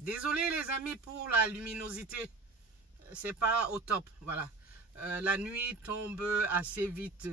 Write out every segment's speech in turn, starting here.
Désolé les amis pour la luminosité. C'est pas au top. Voilà. La nuit tombe assez vite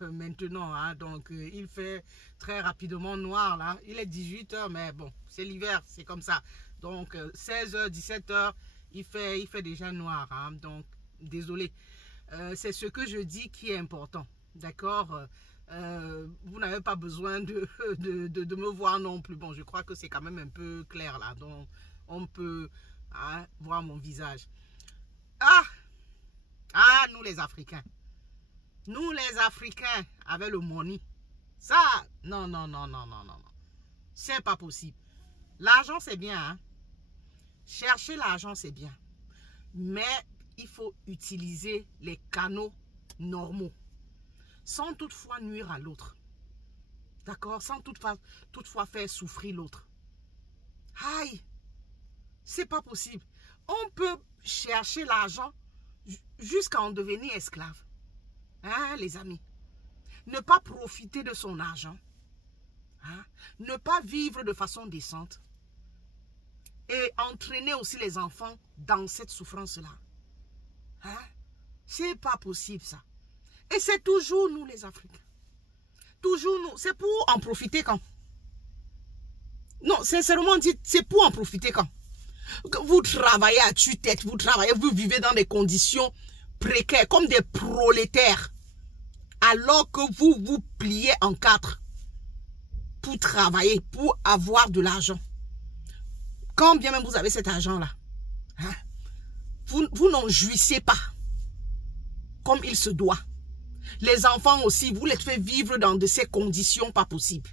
maintenant. Hein, donc il fait très rapidement noir là. Il est 18 h, mais bon, c'est l'hiver, c'est comme ça. Donc 16 h, 17 h, il fait déjà noir. Hein, donc désolé. C'est ce que je dis qui est important. D'accord. Vous n'avez pas besoin de me voir non plus. Bon, je crois que c'est quand même un peu clair là. Donc, on peut voir mon visage. Nous les Africains. Nous les Africains, avec le money. Ça, non. C'est pas possible. L'argent, c'est bien. Hein? Chercher l'argent, c'est bien. Mais il faut utiliser les canaux normaux. Sans toutefois nuire à l'autre. D'accord? Sans toutefois faire souffrir l'autre. Aïe! C'est pas possible. On peut chercher l'argent jusqu'à en devenir esclave. Hein, les amis? Ne pas profiter de son argent. Hein? Ne pas vivre de façon décente. Et entraîner aussi les enfants dans cette souffrance-là. Hein? C'est pas possible, ça. Et c'est toujours nous, les Africains. Toujours nous. C'est pour en profiter quand? Non, sincèrement dit, c'est pour en profiter quand? Vous travaillez à tue-tête, vous vivez dans des conditions précaires, comme des prolétaires. Alors que vous vous pliez en quatre pour travailler, pour avoir de l'argent. Quand bien même vous avez cet argent-là, hein, vous n'en jouissez pas comme il se doit. Les enfants aussi, vous les faites vivre dans de ces conditions pas possibles.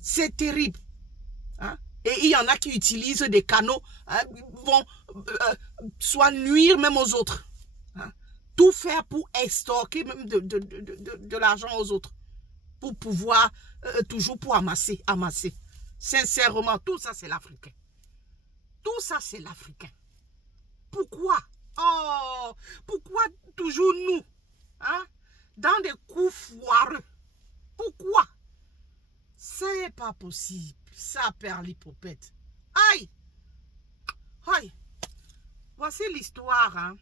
C'est terrible. Hein? Et il y en a qui utilisent des canaux, hein, vont soit nuire même aux autres. Hein? Tout faire pour extorquer même de l'argent aux autres. Pour pouvoir, toujours pour amasser. Sincèrement, tout ça c'est l'Africain. Tout ça c'est l'Africain. Pourquoi? Oh, pourquoi toujours nous? Hein? Dans des coups foireux. Pourquoi? C'est pas possible. Ça perd l'hypopète. Aïe! Aïe! Voici l'histoire hein,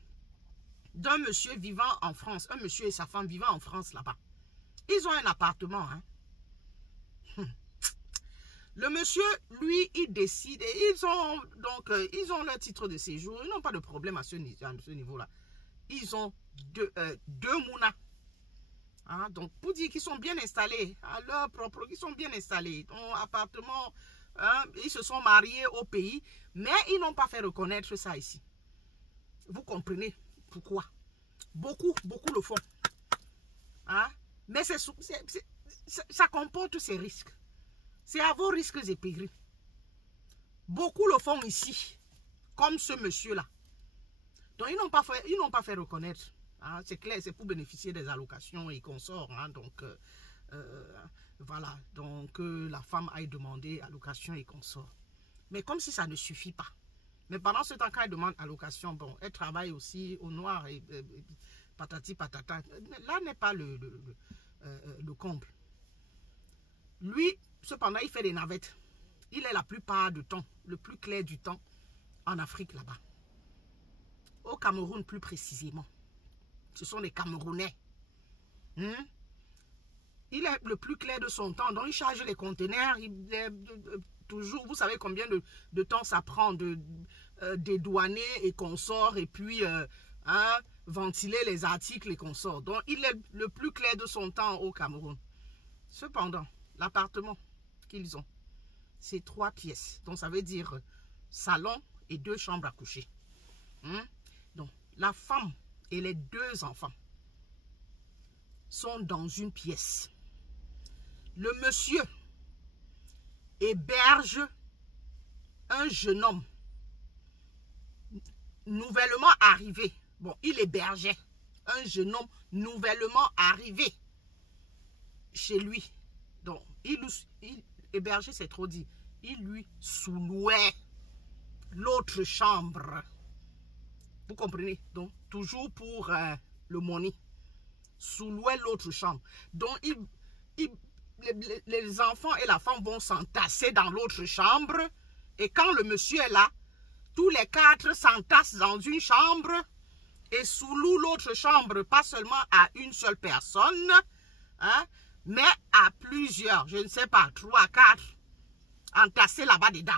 d'un monsieur vivant en France. Un monsieur et sa femme vivant en France là-bas. Ils ont un appartement. Hein. Le monsieur, lui, il décide. Et ils ont leur titre de séjour. Ils n'ont pas de problème à ce niveau-là. Ils ont deux mounas. Hein, donc, pour dire qu'ils sont bien installés, à leur propre, ils sont bien installés. Dans appartement, hein, ils se sont mariés au pays, mais ils n'ont pas fait reconnaître ça ici. Vous comprenez pourquoi? Beaucoup le font. Hein? Mais ça comporte ces risques. C'est à vos risques et périls. Beaucoup le font ici, comme ce monsieur-là. Donc, ils n'ont pas fait reconnaître. Hein, c'est clair, c'est pour bénéficier des allocations et consorts. Hein, donc, voilà. Donc, la femme aille demander allocation et consorts. Mais comme si ça ne suffit pas. Mais pendant ce temps, quand elle demande allocation, bon, elle travaille aussi au noir et patati patata. Là n'est pas le comble. Lui, cependant, il fait des navettes. Il est la plupart du temps, le plus clair du temps, en Afrique là-bas. Au Cameroun plus précisément. Ce sont des Camerounais. Il est le plus clair de son temps. Donc, il charge les conteneurs. Il est toujours, vous savez combien de temps ça prend de dédouaner et consorts. Et puis, ventiler les articles et consorts. Donc, il est le plus clair de son temps au Cameroun. Cependant, l'appartement qu'ils ont, c'est 3 pièces. Donc, ça veut dire salon et 2 chambres à coucher. Donc, la femme et les 2 enfants sont dans une pièce. Le monsieur héberge un jeune homme nouvellement arrivé. Bon, il hébergeait un jeune homme nouvellement arrivé chez lui. Donc, il hébergeait, c'est trop dit. Il lui sous-louait l'autre chambre. Vous comprenez? Donc, toujours pour le money. Sous-louer l'autre chambre. Donc, les enfants et la femme vont s'entasser dans l'autre chambre. Et quand le monsieur est là, tous les 4 s'entassent dans une chambre et sous-louent l'autre chambre, pas seulement à une seule personne, hein, mais à plusieurs, je ne sais pas, 3, 4, entassés là-bas dedans.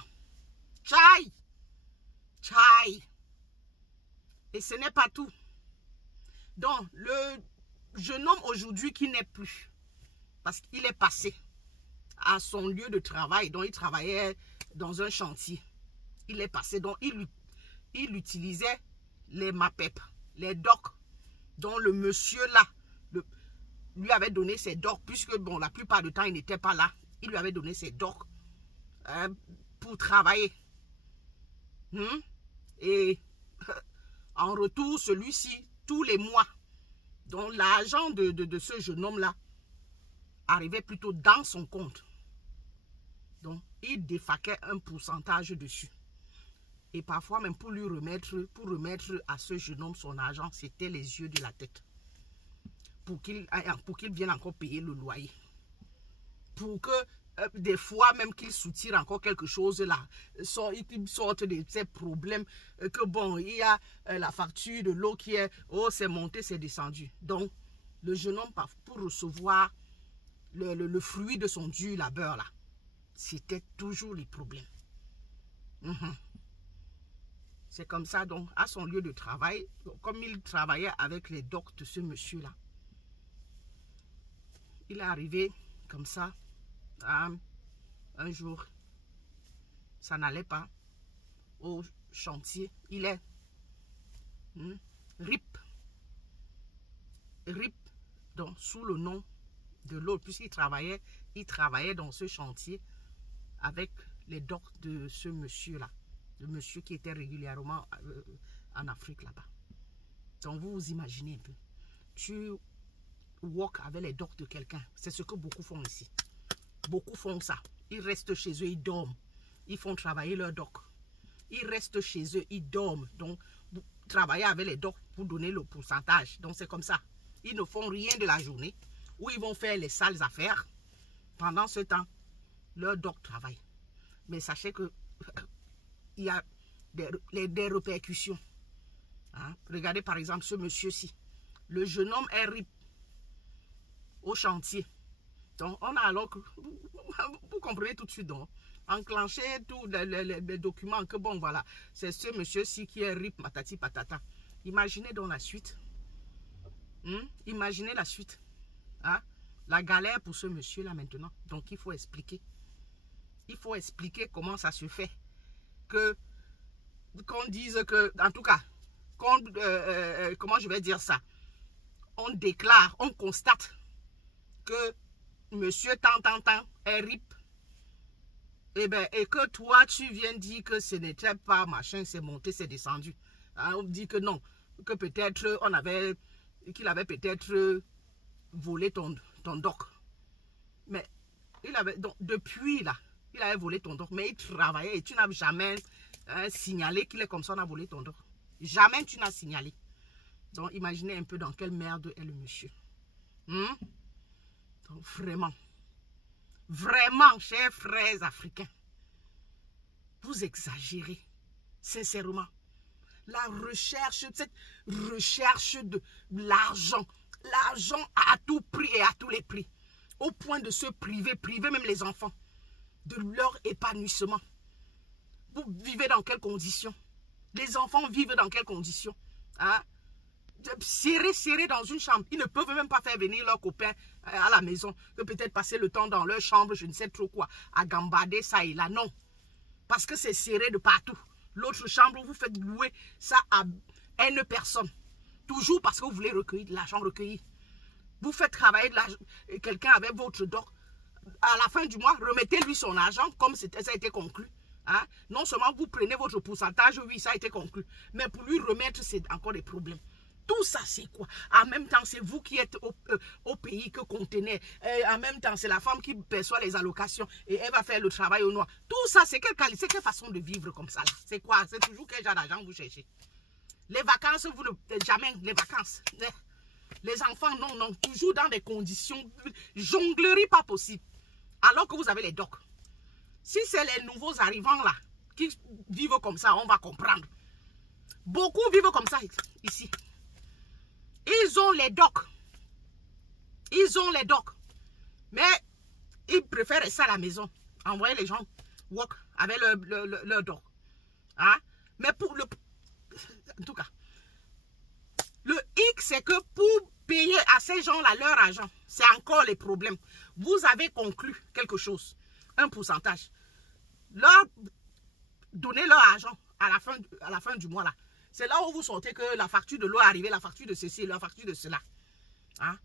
Tchaï! Tchaï! Et ce n'est pas tout. Donc, le jeune homme aujourd'hui qui n'est plus, parce qu'il est passé à son lieu de travail, donc il travaillait dans un chantier. Il est passé, donc il utilisait les MAPEP, les docs, dont le monsieur là lui avait donné ses docs, puisque bon, la plupart du temps, il n'était pas là. Il lui avait donné ses docs pour travailler. Et en retour, celui-ci, tous les mois, donc l'argent de ce jeune homme-là arrivait plutôt dans son compte. Donc, il défaquait un pourcentage dessus. Et parfois, même pour remettre à ce jeune homme son argent, c'était les yeux de la tête. Pour qu'il vienne encore payer le loyer. Pour que, des fois, même qu'il soutire encore quelque chose là, il sorte de ces problèmes, que bon, il y a la facture de l'eau qui est, oh, c'est monté, c'est descendu. Donc, le jeune homme, pour recevoir le fruit de son dur labeur là, c'était toujours les problèmes. C'est comme ça, donc, à son lieu de travail, comme il travaillait avec les docs de ce monsieur-là, il est arrivé comme ça, un jour, ça n'allait pas au chantier. Il est RIP, donc sous le nom de l'autre, puisqu'il travaillait dans ce chantier avec les docs de ce monsieur-là, le monsieur qui était régulièrement en Afrique là-bas. Donc vous vous imaginez un peu, tu walk avec les docs de quelqu'un, c'est ce que beaucoup font ici. Beaucoup font ça. Ils restent chez eux, ils dorment. Ils font travailler leurs docs. Ils restent chez eux, ils dorment. Donc, vous travaillez avec les docs pour donner le pourcentage. Donc, c'est comme ça. Ils ne font rien de la journée. Ou ils vont faire les sales affaires. Pendant ce temps, leurs docs travaillent. Mais sachez que il y a des répercussions. Hein? Regardez par exemple ce monsieur-ci. Le jeune homme est RIP au chantier. Donc, on a alors que, vous comprenez tout de suite, donc, enclencher tous les documents que, bon, voilà, c'est ce monsieur-ci qui est RIP, patati patata. Imaginez donc la suite. Imaginez la suite. Hein? La galère pour ce monsieur-là maintenant. Donc, il faut expliquer. Il faut expliquer comment ça se fait. Qu'on dise que, en tout cas, comment je vais dire ça? On déclare, on constate que monsieur tant est RIP, et que toi tu viens dire que ce n'était pas machin, c'est monté, c'est descendu. Hein, on dit que non, que peut-être qu'il avait peut-être volé ton doc. Mais il avait, donc depuis là, il avait volé ton doc, mais il travaillait et tu n'as jamais signalé qu'il est comme ça, on a volé ton doc. Jamais tu n'as signalé. Donc imaginez un peu dans quelle merde est le monsieur. Donc, vraiment, chers frères africains, vous exagérez, sincèrement. La recherche, cette recherche de l'argent à tout prix et à tous les prix, au point de se priver même les enfants, de leur épanouissement. Vous vivez dans quelles conditions? Les enfants vivent dans quelles conditions? Hein? Serrés dans une chambre. Ils ne peuvent même pas faire venir leurs copains à la maison, que peut-être passer le temps dans leur chambre, je ne sais trop quoi, à gambader ça et là. Non. Parce que c'est serré de partout. L'autre chambre, vous faites louer ça à N personnes. Toujours parce que vous voulez recueillir de l'argent recueilli. Vous faites travailler quelqu'un avec votre doc. À la fin du mois, remettez-lui son argent comme ça a été conclu. Hein? Non seulement vous prenez votre pourcentage, oui, ça a été conclu. Mais pour lui remettre, c'est encore des problèmes. Tout ça, c'est quoi? En même temps, c'est vous qui êtes au pays que contenez. En même temps, c'est la femme qui perçoit les allocations et elle va faire le travail au noir. Tout ça, c'est quelle façon de vivre comme ça? C'est quoi? C'est toujours quel genre d'argent vous cherchez? Les vacances, vous ne... Jamais les vacances. Les enfants, non. Toujours dans des conditions jonglerie pas possible. Alors que vous avez les docs. Si c'est les nouveaux arrivants là, qui vivent comme ça, on va comprendre. Beaucoup vivent comme ça ici. Ils ont les docs. Ils ont les docs. Mais ils préfèrent rester à la maison. Envoyer les gens work avec leur doc. Hein? Mais pour le... En tout cas, le hic, c'est que pour payer à ces gens-là leur argent, c'est encore les problèmes. Vous avez conclu quelque chose, un pourcentage. Donnez leur argent à la fin du mois là. C'est là où vous sortez que la facture de l'eau est arrivée, la facture de ceci, la facture de cela. Hein?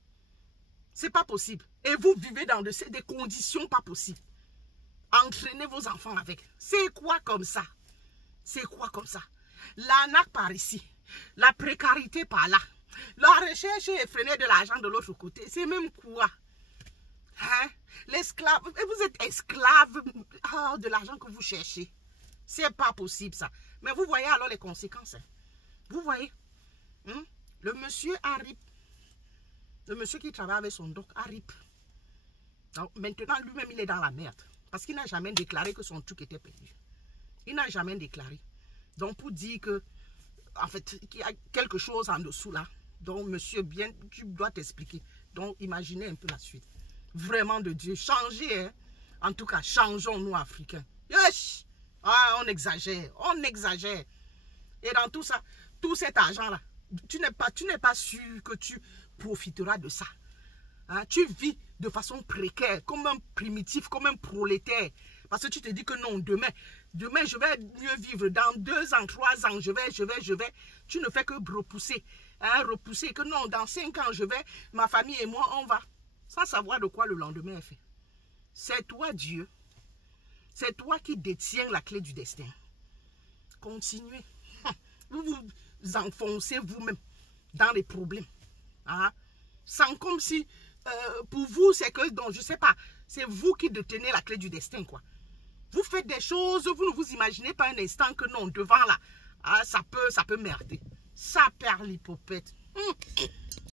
C'est pas possible. Et vous vivez dans des conditions pas possibles. Entraînez vos enfants avec. C'est quoi comme ça? C'est quoi comme ça? L'arnaque par ici. La précarité par là. La recherche effrénée de l'argent de l'autre côté. C'est même quoi? Hein? L'esclave. Vous êtes esclave de l'argent que vous cherchez. C'est pas possible ça. Mais vous voyez alors les conséquences. Hein? Vous voyez? Le monsieur arrive. Le monsieur qui travaille avec son doc arrive. Donc maintenant lui-même il est dans la merde. Parce qu'il n'a jamais déclaré que son truc était perdu. Il n'a jamais déclaré. Donc pour dire que, en fait, qu'il y a quelque chose en dessous là. Donc monsieur, bien, tu dois t'expliquer. Donc imaginez un peu la suite. Vraiment de Dieu. Changez, hein. En tout cas, changeons nous Africains. Yes! Ah, on exagère. On exagère. Et dans tout ça, tout cet argent là, tu n'es pas sûr que tu profiteras de ça. Hein? Tu vis de façon précaire, comme un primitif, comme un prolétaire. Parce que tu te dis que non, demain je vais mieux vivre. Dans 2 ans, 3 ans, je vais. Tu ne fais que repousser. Hein? Repousser que non, dans 5 ans, ma famille et moi, on va. Sans savoir de quoi le lendemain est fait. C'est toi, Dieu. C'est toi qui détiens la clé du destin. Continuez. Vous vous enfoncez vous-même dans les problèmes. Hein? Sans comme si, pour vous, c'est que, donc, je ne sais pas, c'est vous qui détenez la clé du destin, quoi. Vous faites des choses, vous ne vous imaginez pas un instant que non, devant là, ça peut merder. Ça perd l'hypopète.